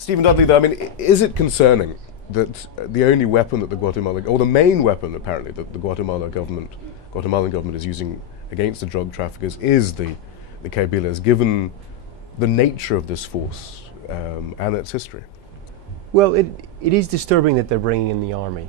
Stephen Dudley, though, I mean, is it concerning that the only weapon that the Guatemalan, or the main weapon apparently that the Guatemalan government is using against the drug traffickers is the Kabylas, given the nature of this force and its history? Well, it is disturbing that they're bringing in the army.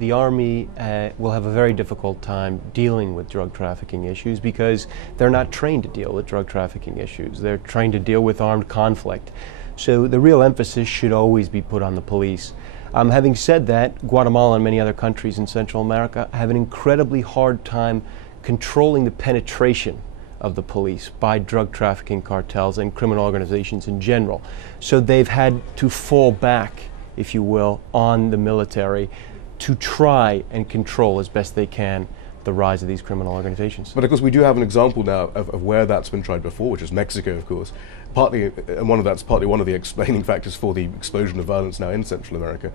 The army will have a very difficult time dealing with drug trafficking issues because they're not trained to deal with drug trafficking issues. They're trained to deal with armed conflict. So the real emphasis should always be put on the police. Having said that, Guatemala and many other countries in Central America have an incredibly hard time controlling the penetration of the police by drug trafficking cartels and criminal organizations in general. So they've had to fall back, if you will, on the military to try and control as best they can the rise of these criminal organizations. But of course we do have an example now of where that's been tried before, which is Mexico, of course. Partly, and that's partly one of the explaining factors for the explosion of violence now in Central America.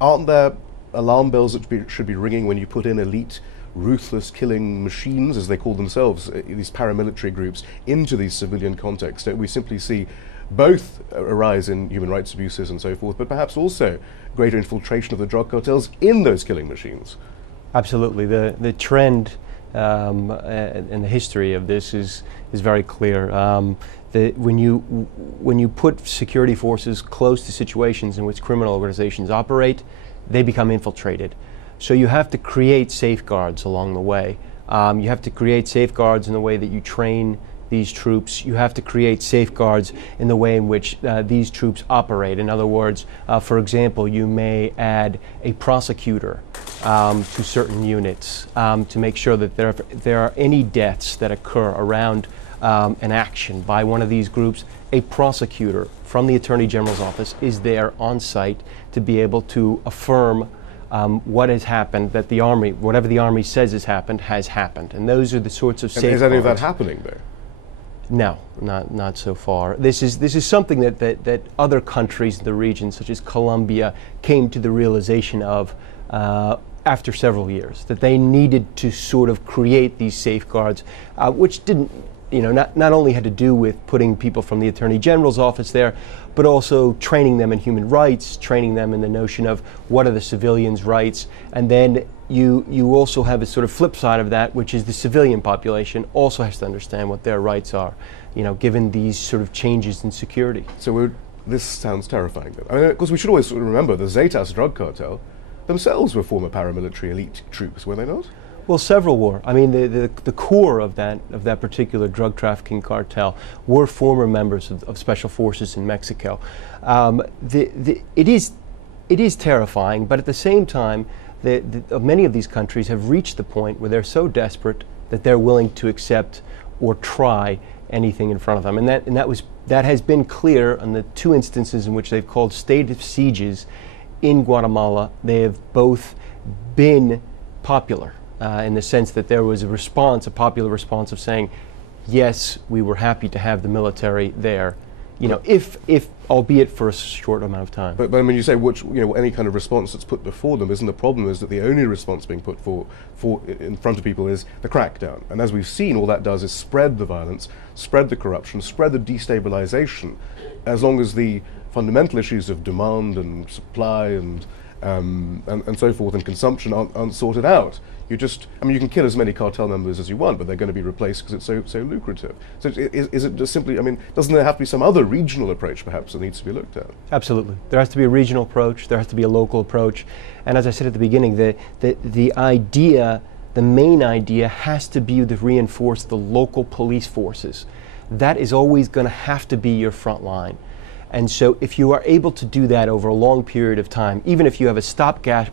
Aren't there alarm bells that should be ringing when you put in elite, ruthless killing machines, as they call themselves, these paramilitary groups, into these civilian contexts? Don't we simply see both a rise in human rights abuses and so forth, but perhaps also greater infiltration of the drug cartels in those killing machines? Absolutely. The trend and the history of this is very clear. When you put security forces close to situations in which criminal organizations operate, they become infiltrated. So you have to create safeguards along the way. You have to create safeguards in the way that you train these troops. You have to create safeguards in the way in which these troops operate. In other words, for example, you may add a prosecutor to certain units to make sure that there are any deaths that occur around an action by one of these groups. A prosecutor from the Attorney General's office is there on site to be able to affirm what has happened, that the army, whatever the army says has happened, and those are the sorts of safeguards. Is any of that happening, though? No, not so far. This is something that other countries in the region, such as Colombia, came to the realization of after several years, that they needed to sort of create these safeguards, which didn't, not only had to do with putting people from the Attorney General's office there, but also training them in human rights, training them in the notion of what are the civilians' rights, and then you also have a sort of flip side of that, which is the civilian population also has to understand what their rights are, given these sort of changes in security. So this sounds terrifying. I mean, of course, we should always remember the Zetas drug cartel themselves were former paramilitary elite troops, were they not? Well, several were. I mean, the core of that particular drug trafficking cartel were former members of special forces in Mexico. It is terrifying, but at the same time, many of these countries have reached the point where they're so desperate that they're willing to accept or try anything in front of them, and that has been clear on the two instances in which they've called state sieges in Guatemala. They have both been popular. In the sense that there was a popular response of saying, yes, we were happy to have the military there, if albeit for a short amount of time. But when you say any kind of response that's put before them, isn't the problem is that the only response being put for in front of people is the crackdown. And as we've seen, all that does is spread the violence, spread the corruption, spread the destabilization, as long as the fundamental issues of demand and supply and so forth and consumption aren't sorted out. You can kill as many cartel members as you want, but they're going to be replaced because it's so lucrative. So is it just simply, doesn't there have to be some other regional approach perhaps that needs to be looked at? Absolutely. There has to be a regional approach, there has to be a local approach, and as I said at the beginning, the main idea has to be to reinforce the local police forces. That is always going to have to be your front line. And so if you are able to do that over a long period of time, even if you have a stopgap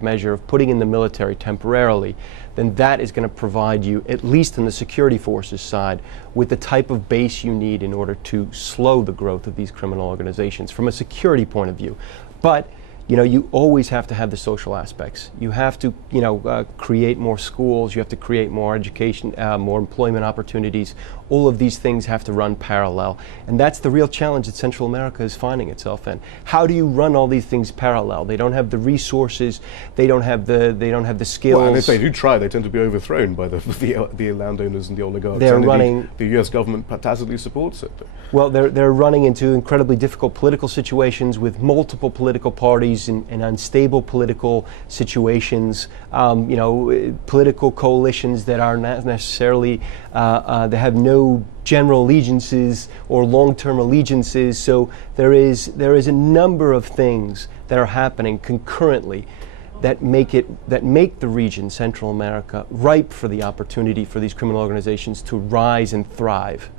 measure of putting in the military temporarily, then that is going to provide you, at least on the security forces side, with the type of base you need in order to slow the growth of these criminal organizations from a security point of view. But you know, you always have to have the social aspects. You have to, you know, create more schools, you have to create more education, more employment opportunities. All of these things have to run parallel. And that's the real challenge that Central America is finding itself in. How do you run all these things parallel? They don't have the resources, they don't have the skills. Well, and if they do try, they tend to be overthrown by the landowners and the oligarchs. They're and running. Indeed, the US government tacitly supports it. Well, they're running into incredibly difficult political situations with multiple political parties and unstable political situations. You know, political coalitions that are not necessarily that have no general allegiances or long-term allegiances. So there is a number of things that are happening concurrently that make the region, Central America, ripe for the opportunity for these criminal organizations to rise and thrive.